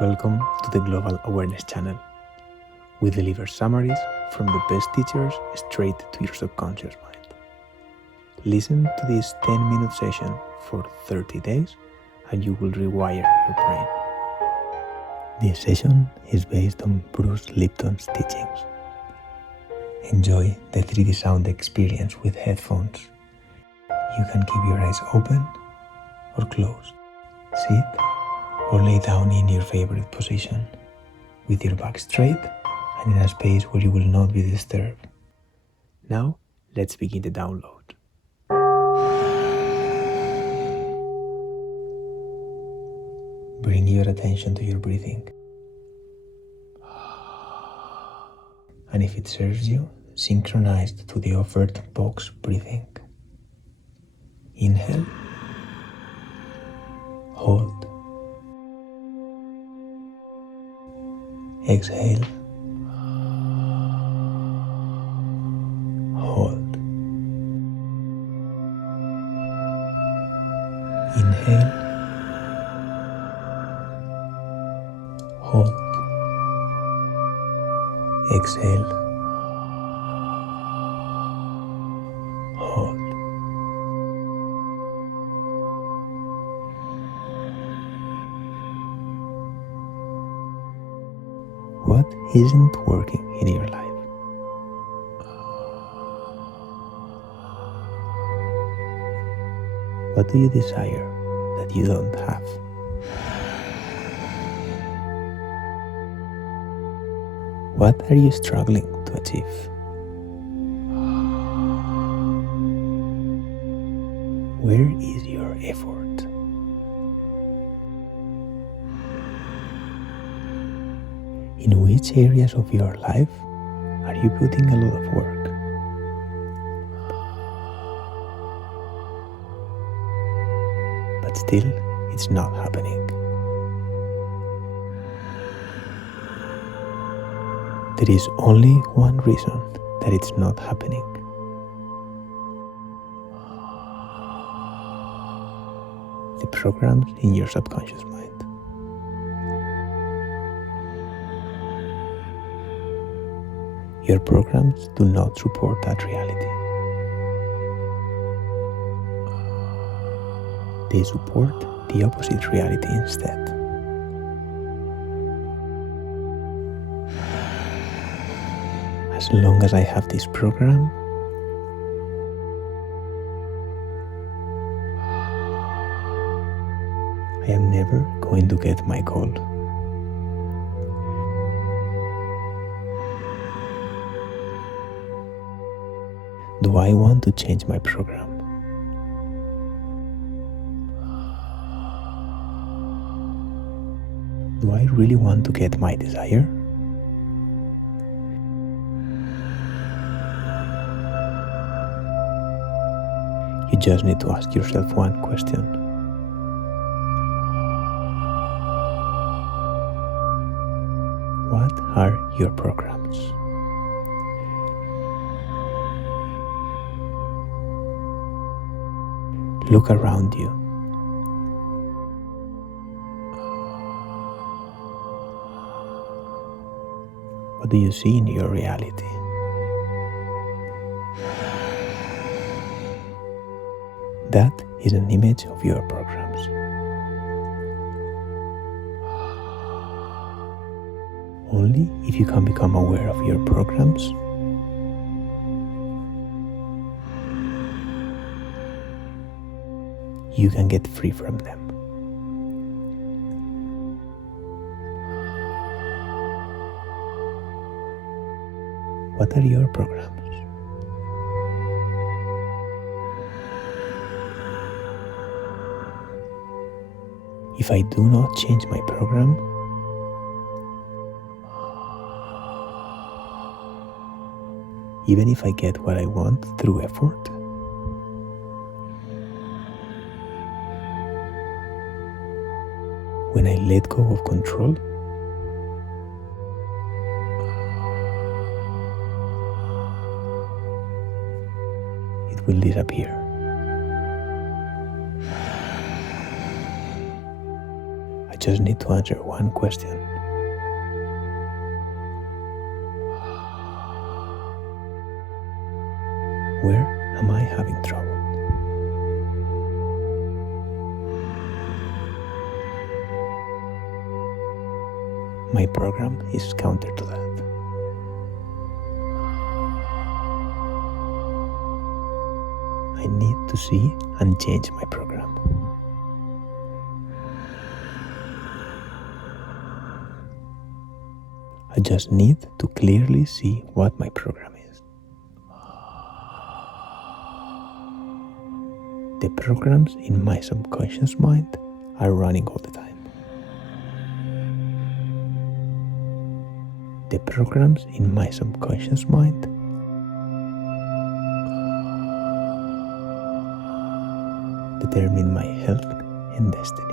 Welcome to the Global Awareness Channel. We deliver summaries from the best teachers straight to your subconscious mind. Listen to this 10-minute session for 30 days and you will rewire your brain. This session is based on Bruce Lipton's teachings. Enjoy the 3D sound experience with headphones. You can keep your eyes open or closed. Sit or lay down in your favorite position, with your back straight and in a space where you will not be disturbed. Now, let's begin the download. Bring your attention to your breathing. And if it serves you, synchronized to the offered box breathing. Inhale. Hold. Exhale. Hold. Inhale. Hold. Exhale. Hold. What isn't working in your life? What do you desire that you don't have? What are you struggling to achieve? Where is your effort? In which areas of your life are you putting a lot of work? But still, it's not happening. There is only one reason that it's not happening. The programs in your subconscious mind. Your programs do not support that reality. They support the opposite reality instead. As long as I have this program, I am never going to get my goal. Do I want to change my program? Do I really want to get my desire? You just need to ask yourself one question. What are your programs? Look around you. What do you see in your reality? That is an image of your programs. Only if you can become aware of your programs, you can get free from them. What are your programs? If I do not change my program, even if I get what I want through effort, when I let go of control, it will disappear. just need to answer one question. Where am I having trouble? My program is counter to that. I need to see and change my program. I just need to clearly see what my program is. The programs in my subconscious mind are running all the time. The programs in my subconscious mind determine my health and destiny.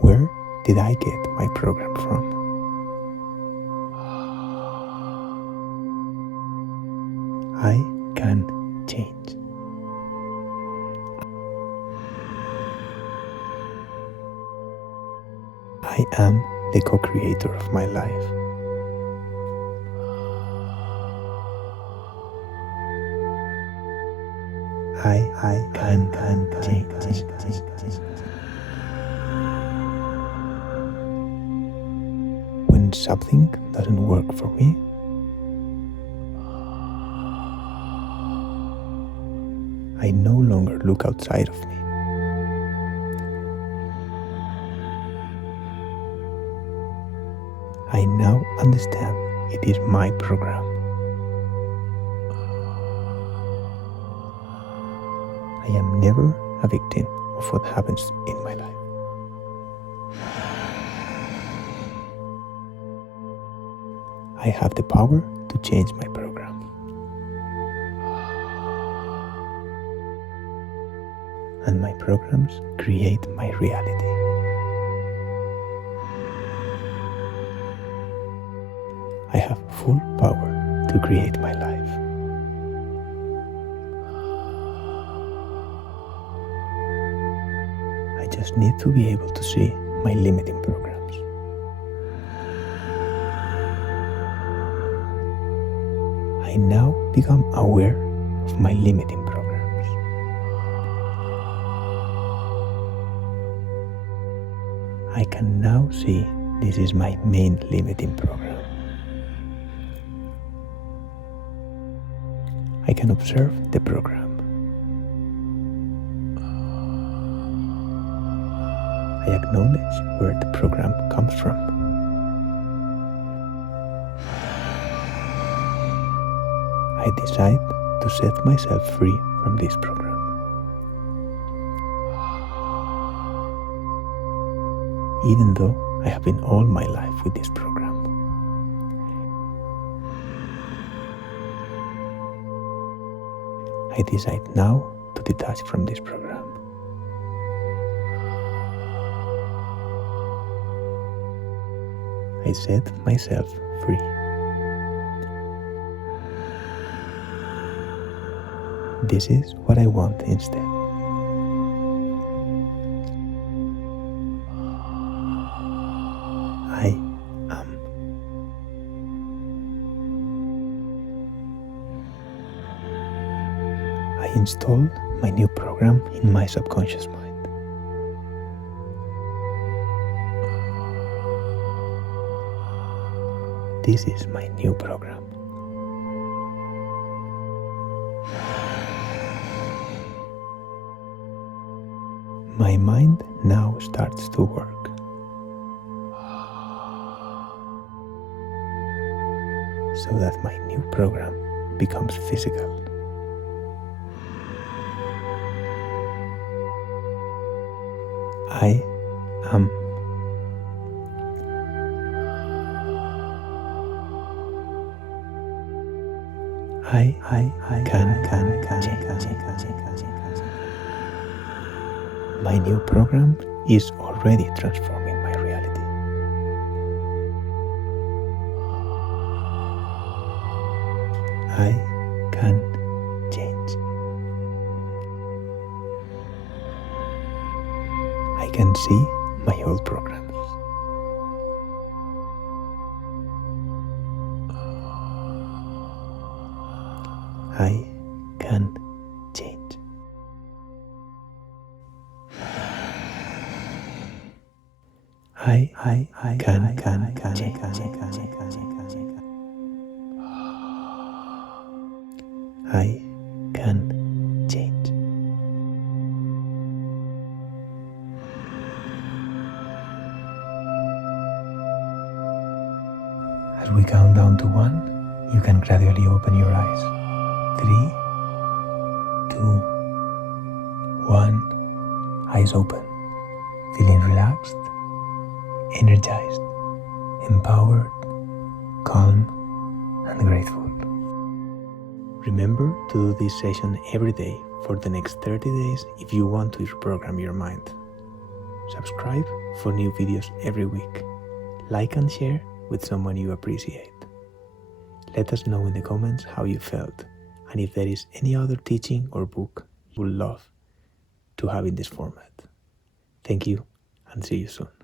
Where did I get my program from? I can change. I am the co-creator of my life. I can change. When something doesn't work for me, I no longer look outside of me. I now understand it is my program. I am never a victim of what happens in my life. I have the power to change my program. And my programs create my reality. I have full power to create my life. I just need to be able to see my limiting programs. I now become aware of my limiting programs. I can now see this is my main limiting program. I can observe the program. I acknowledge where the program comes from. I decide to set myself free from this program. Even though I have been all my life with this program. I decide now to detach from this program. I set myself free. This is what I want instead. I am. I installed my new program in my subconscious mind. This is my new program. My mind now starts to work. So that my new program becomes physical. I am. I can change. My new program is already transforming my reality. I can change. I can see my old programs. I can change. I can change. I can change. As we count down to 1, you can gradually open your eyes. 3, 2, 1. Eyes open. Feeling relaxed, energized, empowered, calm, and grateful. Remember to do this session every day for the next 30 days if you want to reprogram your mind. Subscribe for new videos every week. Like and share with someone you appreciate. Let us know in the comments how you felt and if there is any other teaching or book you would love to have in this format. Thank you and see you soon.